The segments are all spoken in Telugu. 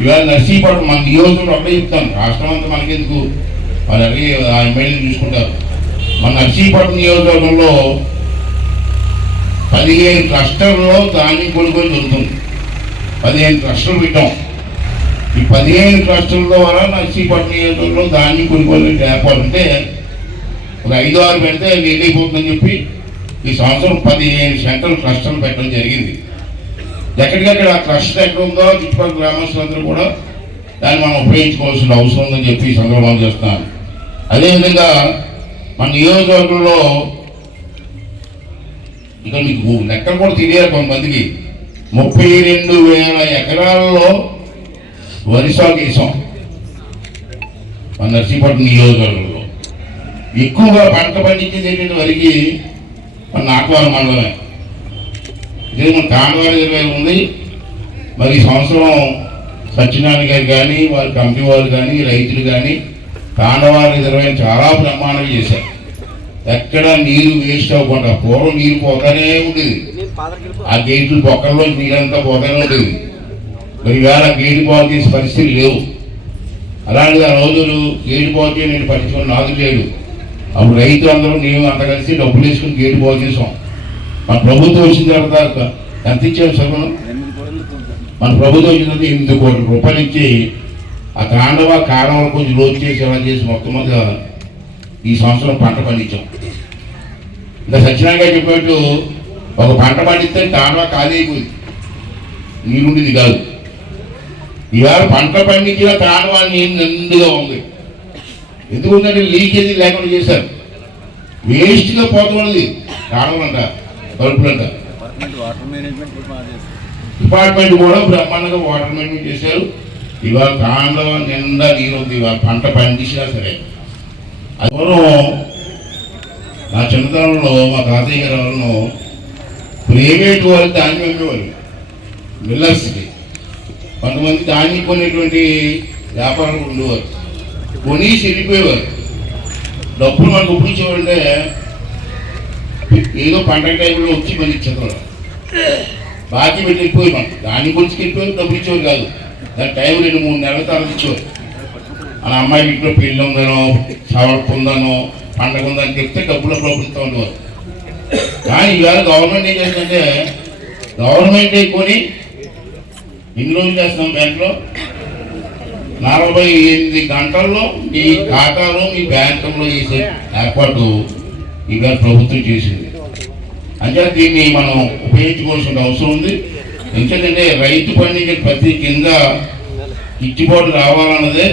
ఇవాళ నర్సీపట్నం మన నియోజకవర్గం అక్కడే చెప్తాను రాష్ట్రం అంతా మనకెందుకు? వాళ్ళు అడిగి ఆ ఎమ్మెల్యేలు చూసుకుంటారు. మన నర్సీపట్నం నియోజకవర్గంలో పదిహేను క్లస్టర్లో ధాన్యం కొనుగోలు జరుగుతుంది పదిహేను క్లస్టర్లు పెట్టాం. ఈ పదిహేను క్లస్టర్ల ద్వారా నర్సీపట్నం నియోజకవర్గంలో ధాన్యం కొనుగోలు ఏర్పాటు అంటే ఒక ఐదు ఆరు పెడితే వెళ్ళిపోతుందని చెప్పి ఈ సంవత్సరం పదిహేను సెంట్రల్ క్లస్టర్లు పెట్టడం జరిగింది. ఎక్కడికక్కడ ఆ క్లస్టర్ ఎక్కడ ఉందో చుట్టుపక్కల గ్రామస్తులందరూ కూడా దాన్ని మనం ఉపయోగించుకోవాల్సిన అవసరం ఉందని చెప్పి సందర్భాలు చేస్తున్నాను అదేవిధంగా మన నియోజకవర్గంలో ఇక్కడ మీకు లెక్కలు కూడా తెలియాలి కొంతమందికి. ముప్పై రెండు వేల ఎకరాల్లో వరి సాగు వేసాం మన నర్సీపట్నం నియోజకవర్గంలో. ఎక్కువగా పంట పండించేది ఏంటంటే వరికి మన నాటవారం మండలమే. ఇదే మన కాండవారి ఇరవై ఉంది. మరి ఈ సంవత్సరం సత్యనారాయణ గారు కానీ వారి కంపెనీ వారు కానీ రైతులు కానీ కాండవారి ఇరవై చాలా బ్రహ్మాండంగా చేశారు. ఎక్కడ నీరు వేస్ట్ అవ్వకుండా పూర్వం నీరు పోతానే ఉండేది. ఆ గేట్లు పొక్కల్లో నీరంతా పోతానే ఉండేది. మరి ఇవాళ గేటు బాగు చేసే పరిస్థితి లేవు. అలాంటిది ఆ రోజులు గేటు బాగు నేను పట్టించుకుని నాదు లేడు. అప్పుడు రైతులందరూ మేము అంత కలిసి డబ్బులు వేసుకుని గేటు బాగు చేసాం. మన ప్రభుత్వం వచ్చిన తర్వాత ఎంత ఇచ్చాము సభలో మన ప్రభుత్వం వచ్చినది ఎనిమిది కోట్ల రూపాయలు ఇచ్చి ఆ కాండవ కారణం కొంచెం రోజు చేసి ఎలా చేసి మొత్తం మీద ఈ సంవత్సరం పంట పండించాం. ఇంకా సత్యనారాయణ చెప్పినట్టు ఒక పంట పండిస్తే కాండవ ఖాళీ అయిపోయింది. నీరుండిది కాదు. ఇవాళ పంట పండించిన కాండవ నీరు నిండుగా ఉంది. ఎందుకంటే లీకేజీ లేకుండా చేశారు. వేస్ట్గా పోతుంది కాండవలంట కలుపులంట కూడా డిపార్ట్మెంట్ కూడా బ్రహ్మాండంగా వాటర్ మేనేజ్మెంట్ చేశారు. ఇవాళ కాండవ నిండా నీరు ఉంది ఇవాళ పంట పండించినా సరే. పూర్వం నా చిన్నతనంలో మా తాతయ్య గారి వాళ్ళను ప్రైవేట్ వాళ్ళు ధాన్యం అమ్మేవారు మిల్లర్స్కి కొంతమంది ధాన్యం కొనేటువంటి వ్యాపారులు ఉండేవారు. కొని చెల్లిపోయేవారు డబ్బులు మనకు ఒప్పించేవారంటే ఏదో పండగ టైంలో వచ్చి మళ్ళీ ఇచ్చేవారు బాకీ పెట్టి వెళ్ళిపోయి మనం దాని గురించి వెళ్ళిపోయి డబ్బులు ఇచ్చేవారు కాదు. దాని టైం రెండు మూడు నెలల తర్వాత ఇచ్చేవారు మన అమ్మాయి ఇంట్లో పెళ్ళి ఉందనో సవడపు ఉందనో పండగ ఉందని చెప్తే డబ్బులు ప్రభుత్వం ఉండేవారు కానీ ఇవాళ గవర్నమెంట్ ఏం చేస్తుందంటే గవర్నమెంట్ కొని ఎన్ని రోజులు చేస్తున్నాం బ్యాంక్లో? నలభై ఎనిమిది గంటల్లో మీ ఖాతాలో మీ బ్యాంకులో చేసే ఏర్పాటు ఇవాళ ప్రభుత్వం చేసింది. అంటే దీన్ని మనం ఉపయోగించుకోవాల్సిన అవసరం ఉంది. ఎందుకంటే రైతు పండించే ప్రతి కింద గిట్టుబాటు రావాలన్నదే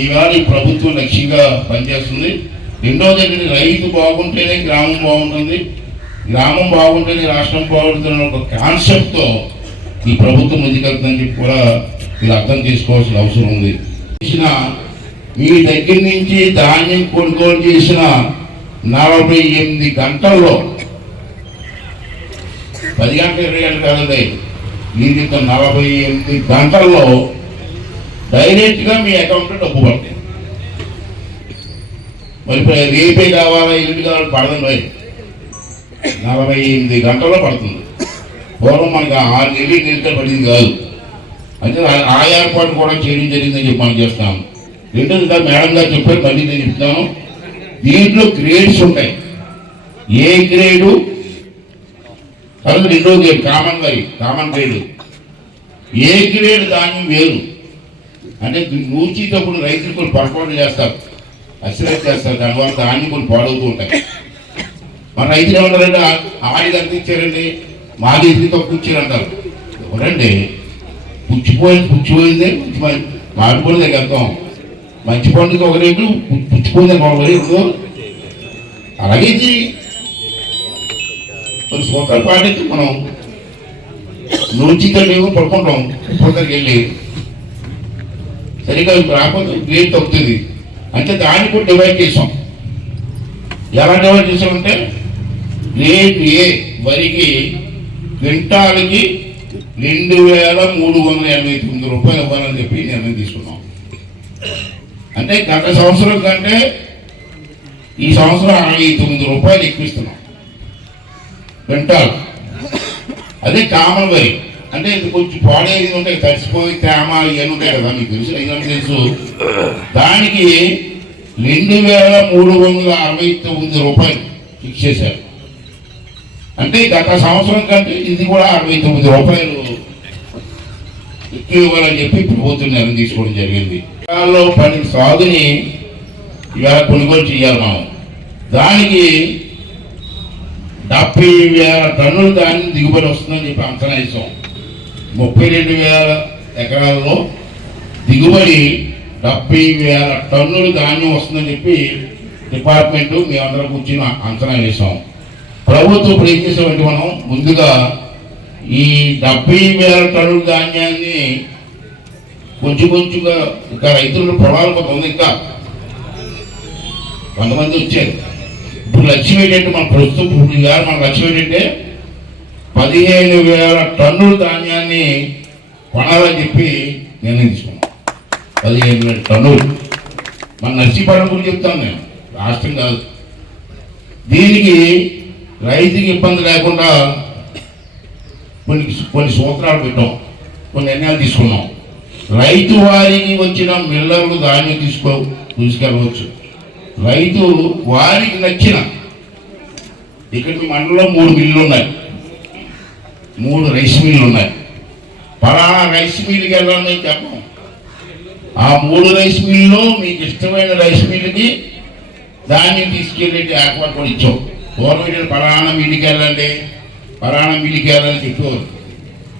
ఈవేళ ఈ ప్రభుత్వం లక్ష్యంగా పనిచేస్తుంది. రెండో ఏంటంటే రైతు బాగుంటేనే గ్రామం బాగుంటుంది. గ్రామం బాగుంటేనే రాష్ట్రం బాగుంటుంది ఒక కాన్సెప్ట్తో ఈ ప్రభుత్వం ముందుకెళ్తుందని చెప్పి కూడా మీరు అర్థం చేసుకోవాల్సిన అవసరం ఉంది. చేసిన మీ దగ్గర నుంచి ధాన్యం కొనుగోలు చేసిన నలభై ఎనిమిది గంటల్లో పది గంటల ఇరవై గంటలు కాదండి మీరు నలభై ఎనిమిది గంటల్లో డైరెక్ట్గా మీ అకౌంట్లో డబ్బు పడుతుంది మరి రేపే కావాలా ఎల్లుండి కావాలి పడదండి నలభై ఎనిమిది గంటల్లో పడుతుంది. పూర్వం మనకు ఆరు నెలలు నిలిచి పడింది కాదు. అంటే ఆ- ఏర్పాటు కూడా చేయడం జరిగిందని చెప్పి మనం చేస్తాం రెండోది కాదు మేడం గారు చెప్పారు మళ్ళీ నేను చెప్తాను. దీంట్లో గ్రేడ్స్ ఉంటాయి. ఏ గ్రేడు తర్వాత రెండో గ్రేడ్ కామన్ వరి. కామన్ గ్రేడ్ ఏ గ్రేడ్ ధాన్యం వేరు. అంటే నూర్చేటప్పుడు రైతులు కొన్ని పొరపాటు చేస్తారు. అశ్రద్ధ చేస్తారు. దానివల్ల ధాన్యం కొన్ని పాడవుతూ ఉంటాయి. మన రైతులు ఏమంటారంటే ఆడి అందించారండి మాది ఎందుకు తక్కువ ఇచ్చారంటారు. ఎవరండి? పుచ్చిపోయింది పుచ్చిపోయిందే మాడిపోయింది అర్థం మంచి పండుగ ఒక రేటు పుచ్చిపోయింది ఒక రేటు. అలాగే కొంచెం కొన్ని సూత్రాలు మనం నూచితో లేవు పడుకుంటాం. పొందరికి వెళ్ళి సరిగా రాకపోతే గ్రేడ్ తగ్గుతుంది. అంటే దాన్ని కూడా డివైడ్ చేసాం. ఎలా డివైడ్ చేసామంటే గ్రేడ్ ఏ వరికి క్వింటాల్కి రెండు వేల మూడు వందల ఎనభై తొమ్మిది రూపాయలు ఇవ్వాలని చెప్పి నిర్ణయం తీసుకున్నాం. అంటే గత సంవత్సరం కంటే ఈ సంవత్సరం అరవై తొమ్మిది రూపాయలు ఎక్కువ ఇస్తున్నాం. క్వింటాల్ అదే కామన్ వరి అంటే ఇది కొంచెం పాడేది ఉంటాయి తడిసిపోయి తేమ ఇవన్నీ ఉంటాయి కదా మీకు తెలుసు ఇవన్నీ తెలుసు. దానికి రెండు వేల మూడు వందల అరవై తొమ్మిది రూపాయలు ఫిక్స్ చేశారు. అంటే గత సంవత్సరం కంటే ఇది కూడా అరవై తొమ్మిది రూపాయలు ఎక్కువ ఇవ్వాలని చెప్పి ప్రభుత్వం నిర్ణయం తీసుకోవడం జరిగింది. పని సాగుని ఇవాళ కొనుగోలు చేయాలి మనం. దానికి డెబ్బై వేల టన్నులు దాన్ని దిగుబడి వస్తుందని చెప్పి అంచనా వేసాం. ముప్పై రెండు వేల ఎకరాల్లో దిగుబడి డెబ్బై వేల టన్నులు ధాన్యం వస్తుందని చెప్పి డిపార్ట్మెంట్ మేమందరం కూర్చొని అంచనా వేసాం. ప్రభుత్వం ఇప్పుడు మనం ముందుగా ఈ డెబ్బై వేల టన్నుల ధాన్యాన్ని కొంచెం కొంచెంగా ఇంకా రైతులు పొలాలు కొంత ఉంది ఇంకా కొంతమంది వచ్చారు. ఇప్పుడు లక్ష్యం ఏంటంటే మన ప్రస్తుతం ఇప్పుడు ఇవాళ మన లక్ష్యం ఏంటంటే పదిహేను వేల టన్నుల ధాన్యాన్ని కొనాలని చెప్పి నిర్ణయం తీసుకున్నాం పదిహేను వేల టన్నులు. మన నర్సీపట్నం గురించి చెప్తాను నేను. రాష్ట్రం కాదు. దీనికి రైతుకి ఇబ్బంది లేకుండా కొన్ని కొన్ని సూత్రాలు పెట్టాం. కొన్ని నిర్ణయాలు తీసుకున్నాం. రైతు వారికి వచ్చిన మిల్లర్లు ధాన్యం తీసుకో తీసుకెళ్ళవచ్చు. రైతు వారికి నచ్చిన ఇక్కడ మీ మండలంలో మూడు మిల్లులు ఉన్నాయి. మూడు రైస్ మిల్లు ఉన్నాయి. పలానా రైస్ మిల్లుకి వెళ్ళాలని చెప్పం ఆ మూడు రైస్ మిల్లులో మీకు ఇష్టమైన రైస్ మిల్లుకి దాన్ని తీసుకెళ్ళి ఏర్పాటు కూడా ఇచ్చాం. పూర్వం ఏంటంటే పలానా మిల్లుకి వెళ్ళండి పలానా మిల్లుకి వెళ్ళాలని చెప్పేవారు.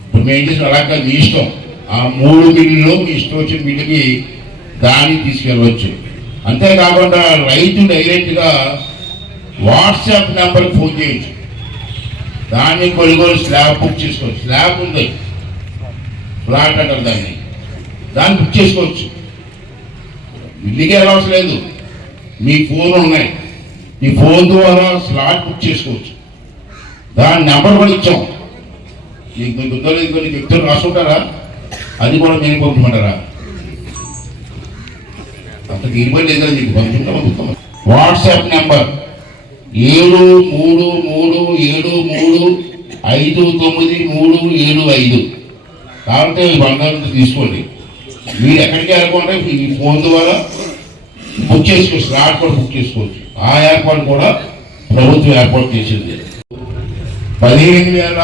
ఇప్పుడు మేము చేసిన అలా మీ ఇష్టం. ఆ మూడు మిల్లులో మీ ఇష్టం వచ్చిన మిల్లుకి దాన్ని తీసుకెళ్ళవచ్చు. అంతేకాకుండా రైతు డైరెక్ట్గా వాట్సాప్ నెంబర్కి ఫోన్ చేయొచ్చు దాన్ని కొనుగోలు స్లాబ్ బుక్ చేసుకోవచ్చు స్లాబ్ ఉంది. ఫ్లాట్ అంటారు దాన్ని. దాన్ని బుక్ చేసుకోవచ్చు. ఇల్లుకి వెళ్ళవసరం లేదు. మీ ఫోన్ ఉన్నాయి. మీ ఫోన్ ద్వారా స్లాట్ బుక్ చేసుకోవచ్చు. దాని నెంబర్ కూడా ఇచ్చాం. మీకు మీకు ఉందో కొన్ని వ్యక్తులు రాసుకుంటారా? అది కూడా నేను పంపించమంటారా అంత ఇబ్బంది లేదా మీకు పంపించాం వాట్సాప్ నెంబర్ ఏడు మూడు మూడు ఏడు మూడు ఐదు తొమ్మిది మూడు ఏడు ఐదు. కాబట్టి బంగారంతో తీసుకోండి. మీరు ఎక్కడికి వెళ్ళకుండా ఈ ఫోన్ ద్వారా బుక్ చేసుకోవచ్చు స్లాట్ కూడా బుక్ చేసుకోవచ్చు. ఆ ఏర్పాటు కూడా ప్రభుత్వం ఏర్పాటు చేసింది. పదిహేను వేల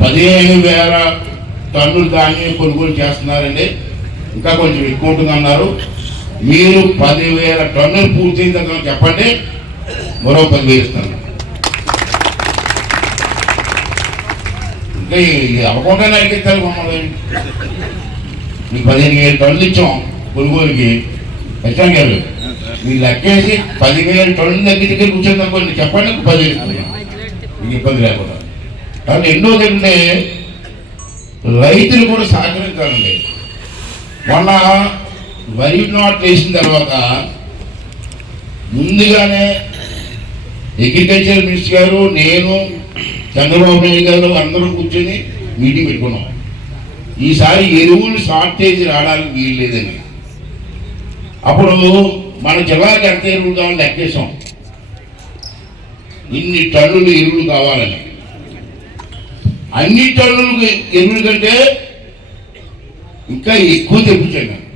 పదిహేను వేల టన్నులు ధాన్యం కొనుగోలు చేస్తున్నారండి. ఇంకా కొంచెం ఎక్కువ ఉంటుంది అన్నారు. మీరు పదివేల టన్నులు పూర్తి తర్వాత చెప్పండి. మరో పదివేలు ఇస్తాను. ఇంకా అవ్వకుండా అడిగిస్తారు మమ్మల్ని. మీకు పదిహేను వేల టన్నులు ఇచ్చాం కొనుగోలుకి. హెచ్ఎం గారు మీరు లెక్కేసి పదివేల టన్నుల దగ్గర దగ్గర కూర్చొని తప్పండి చెప్పండి పదివేలు వేస్తాను మీకు ఇబ్బంది లేకుండా. కానీ ఎన్నో ఏంటంటే రైతులు కూడా సహకరించాలండి. మొన్న వరి నాట్ వేసిన తర్వాత ముందుగానే అగ్రికల్చర్ మినిస్టర్ గారు నేను చంద్రబాబు నాయుడు గారు అందరూ కూర్చొని మీటింగ్ పెట్టుకున్నాం. ఈసారి ఎరువులు షార్టేజ్ రావడానికి వీలు లేదని. అప్పుడు మన జిల్లాకి ఎంత ఎరువులు కావాలని లెక్కేసాం ఇన్ని టన్నులు ఎరువులు కావాలని. అన్ని టన్నులు ఎరువుల కంటే ఇంకా ఎక్కువ తెప్పించాను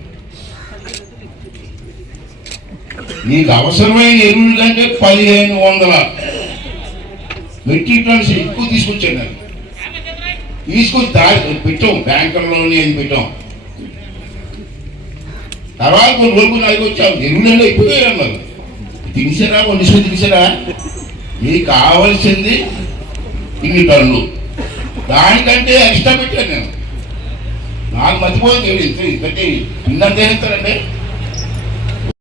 నీకు అవసరమైన ఎరువులు కంటే పదిహేను వందల మెట్రిక్ టన్స్ ఎక్కువ తీసుకొచ్చాను తీసుకొచ్చి దారి పెట్టాం బ్యాంకుల్లోనే అది పెట్టాం. తర్వాత కొన్ని రోజులు నాకు వచ్చాం. ఎరువులలో ఎక్కువ అన్నారు. తినిసారా? వండిసుకొని తినిసారా? మీకు కావాల్సింది ఇన్ని టన్నులు. దానికంటే ఎక్స్ట్రా పెట్టాను నేను. నాకు మర్చిపోయింది ఇంత ఇంతటి ఇన్నంత వేస్తారంటే